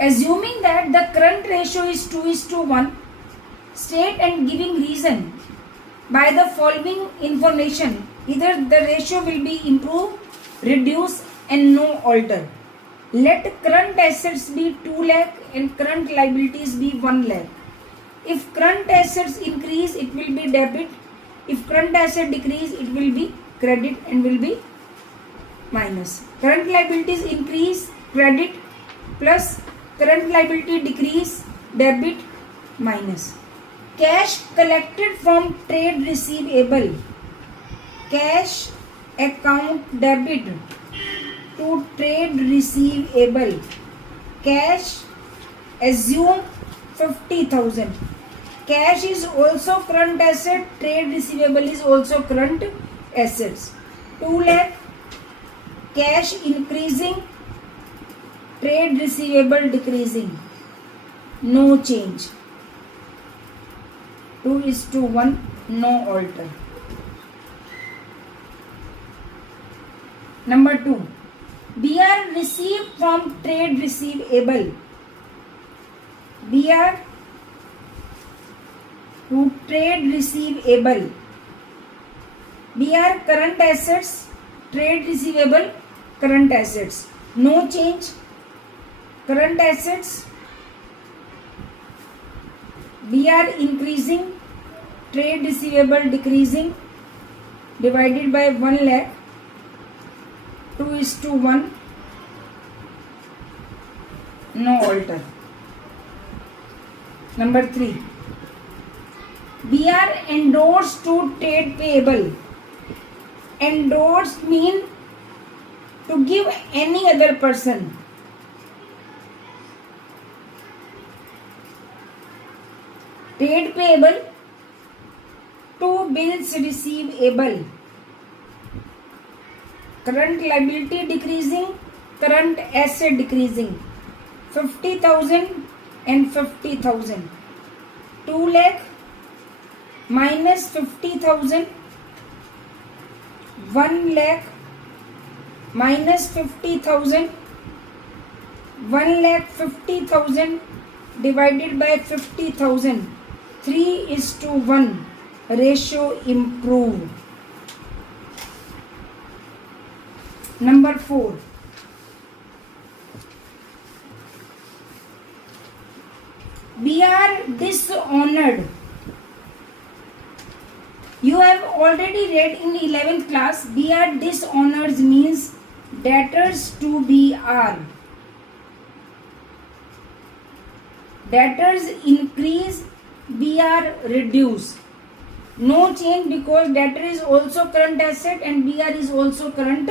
Assuming that the current ratio is 2:1, state and giving reason by the following information. Either the ratio will be improved, reduce and no alter. Let current assets be 2 lakh and current liabilities be 1 lakh. If current assets increase, it will be debit. If current asset decrease, it will be credit and will be minus. Current liabilities increase, credit, plus current liability decrease, debit, minus. Cash collected from trade receivable, cash account debit to trade receivable, cash assume 50,000. Cash is also current asset, trade receivable is also current assets. 2 lakh, cash increasing, trade receivable decreasing, no change. 2:1, no alter. Number 2, BR received from trade receivable. BR to trade receivable. BR current assets, trade receivable current assets, no change. Current assets, BR increasing, trade receivable decreasing, divided by 1 lakh. 2:1, no alter. Number 3, BR endorsed to trade payable. Endorsed mean to give any other person. Trade payable to bills receivable. Current liability decreasing, current asset decreasing. 50,000 and 50,000. 2 lakh minus 50,000. 1 lakh minus 50,000. 1 lakh 50,000 divided by 50,000. 3:1, ratio improved. Number 4, BR dishonored. You have already read in 11th class, BR dishonors means debtors to BR. Debtors increase, BR reduce. No change because debtor is also current asset and BR is also current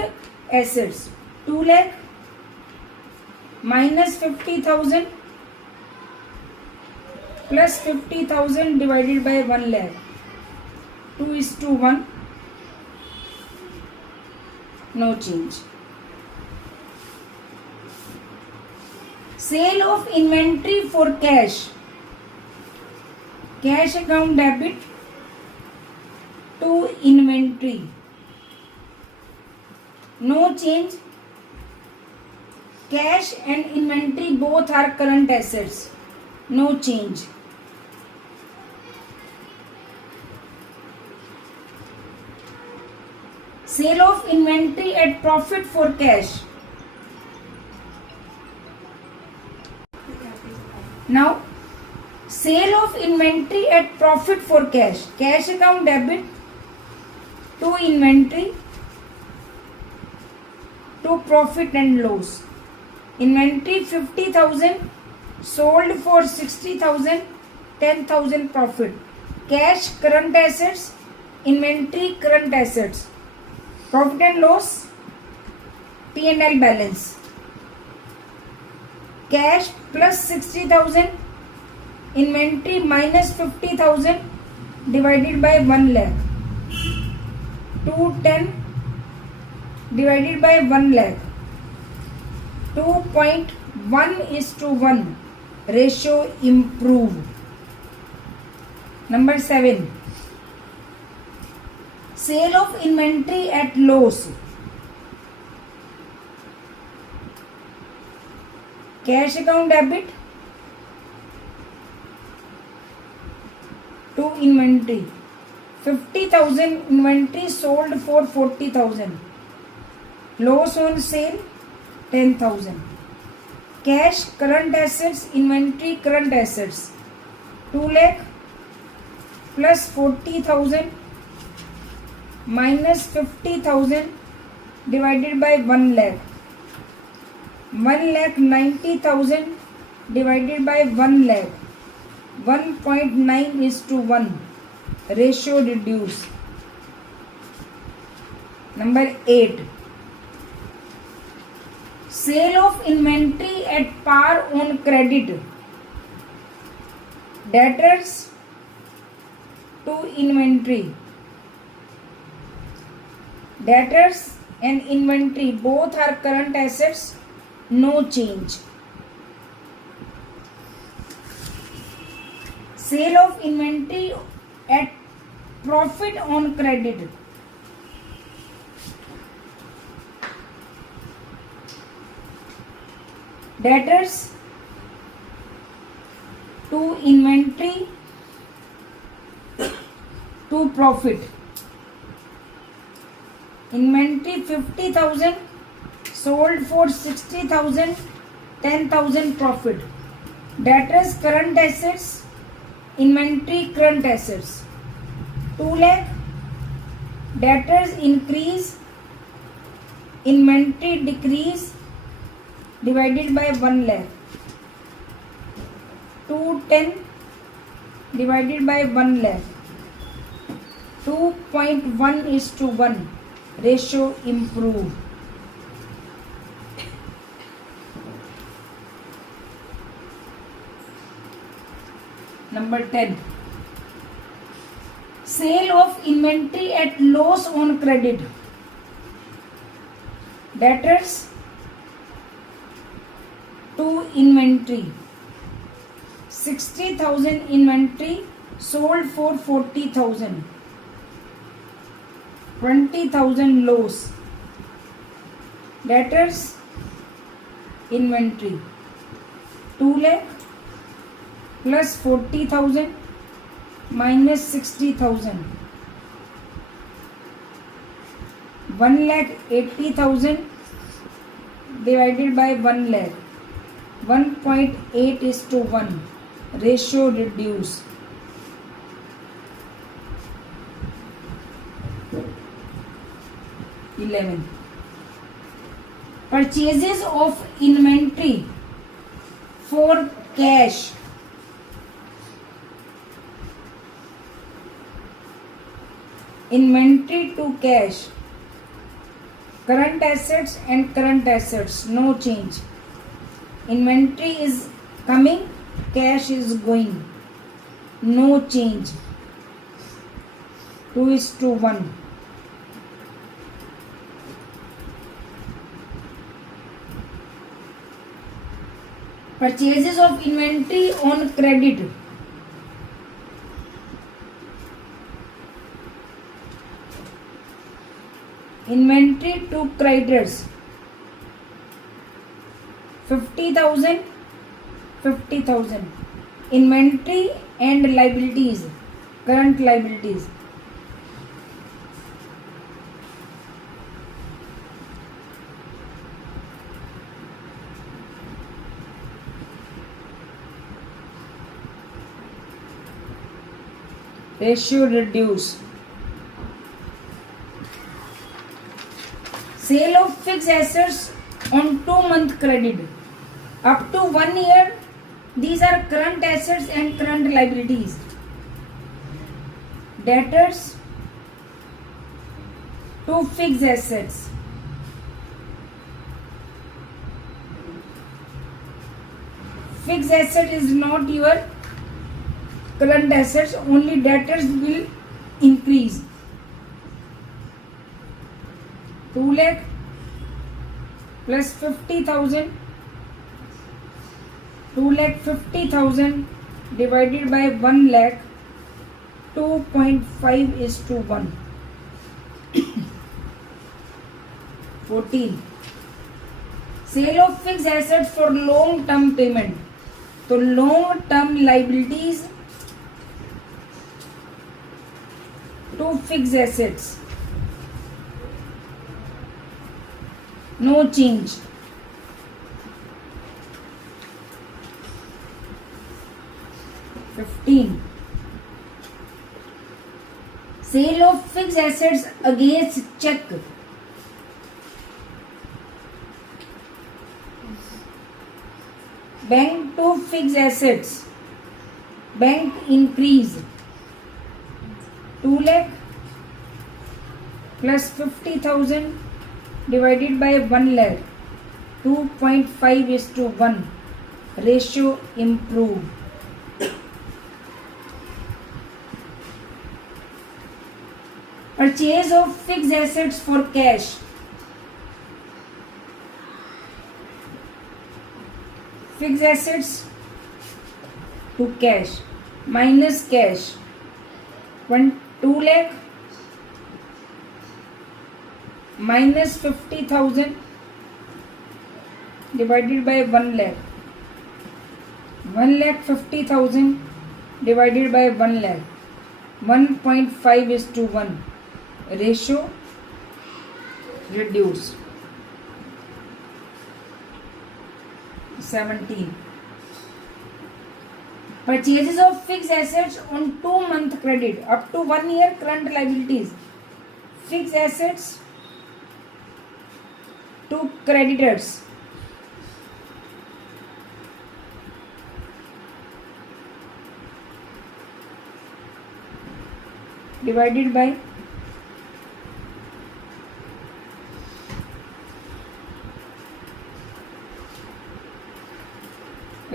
assets. 2 lakh minus 50,000 plus 50,000 divided by 1 lakh. 2:1, no change. Sale of inventory for cash. Cash account debit to inventory, no change. Cash and inventory both are current assets, no change. Sale of inventory at profit for cash. Now, sale of inventory at profit for cash. Cash account debit to inventory to profit and loss. Inventory 50,000 sold for 60,000, 10,000 profit. Cash current assets, inventory current assets. Profit and loss, P&L balance. Cash plus 60,000, inventory minus 50,000 divided by 1 lakh. 210 divided by 1 lakh. 2.1:1, ratio improved. Number 7, sale of inventory at loss. cash account debit to inventory. 50,000 inventory sold for 40,000. Loss on sale 10,000. Cash current assets inventory current assets 2 lakh plus 40,000 minus 50,000 divided by 1 lakh. 1 lakh 90,000 divided by 1 lakh. 1.9 is to 1. Ratio reduce. Number 8. Sale of inventory at par on credit. Debtors to inventory. Debtors and inventory both are current assets, no change. Sale of inventory at profit on credit. Debtors to inventory to profit. Inventory 50,000 sold for 60,000, 10,000 profit. Debtors current assets, inventory current assets. 2 lakh. Debtors increase, inventory decrease divided by 1 lakh. 210 divided by 1 lakh. 2.1 is to 1. Ratio improve. Number 10. Sale of inventory at loss on credit. Debtors to inventory. 60,000 inventory sold for 40,000. 20,000 loss. Debtors inventory 2 lakh plus 40,000 minus 60,000. 1,80,000 divided by 1 lakh. 1.8 is to 1. Ratio reduce. 11. Purchases of inventory for cash. Inventory to cash. Current assets and current assets, no change. Inventory is coming, cash is going, no change. 2 is to 1. Purchases of inventory on credit. Inventory to creditors 50,000, 50,000. Inventory and liabilities, current liabilities. Ratio reduce. Sale of fixed assets on 2-month credit. Up to 1 year, these are current assets and current liabilities. Debtors to fixed assets. Fixed asset is not your current assets, only debtors will increase. 2 lakh plus 50,000. 2,50,000 divided by 1 lakh. 2.5 is to 1. 14. Sale of fixed assets for long term payment, तो long term liabilities to fixed assets, no change. Sale of fixed assets against check. Bank to fixed assets. Bank increase 2 lakh plus 50,000 divided by 1 lakh. 2.5:1. Ratio improved. Purchase of fixed assets for cash. Fixed assets to cash minus cash. 2 lakh minus 50,000 divided by 1 lakh. 1 lakh 50,000 divided by 1 lakh. 1.5:1. Ratio reduce. 17. Purchases of fixed assets on 2-month credit up to 1 year current liabilities. Fixed assets to creditors. Divided by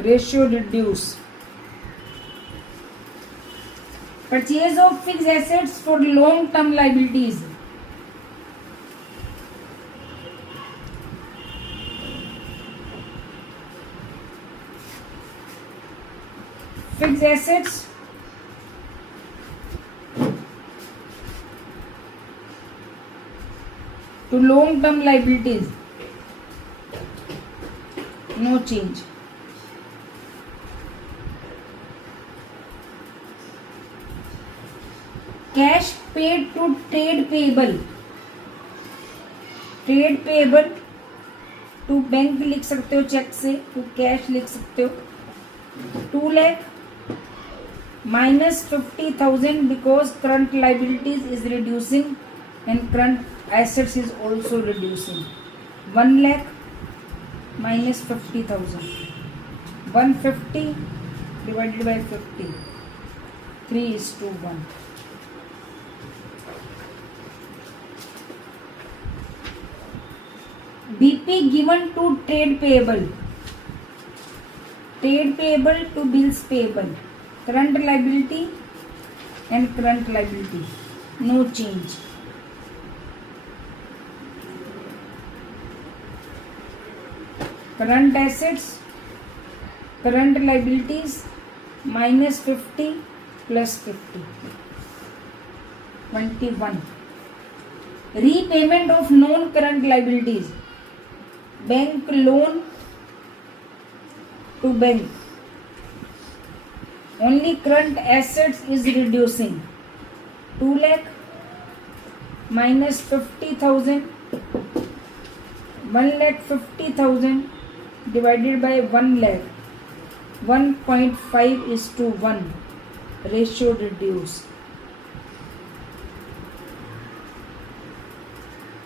ratio reduce. Purchase of fixed assets for long term liabilities. Fixed assets to long term liabilities, no change. Cash paid to trade payable. Trade payable to bank लिख सकते हो, check से to cash लिख सकते हो. 2 lakh minus 50,000 because current liabilities is reducing and current assets is also reducing. 1 lakh minus 50,000. 150 divided by 50. 3:1. BP given to trade payable. Trade payable to bills payable. Current liability and current liability. No change. Current assets, current liabilities minus 50 plus 50. 21. Repayment of non-current liabilities. Bank loan to bank. Only current assets is reducing. 2 lakh minus 50,000. 1 lakh 50,000 divided by 1 lakh. 1.5:1. Ratio reduce.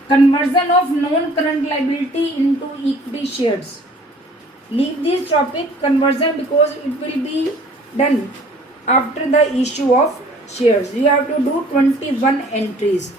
Conversion of non-current liability into equity shares. Leave this topic conversion because it will be done after the issue of shares. You have to do 21 entries.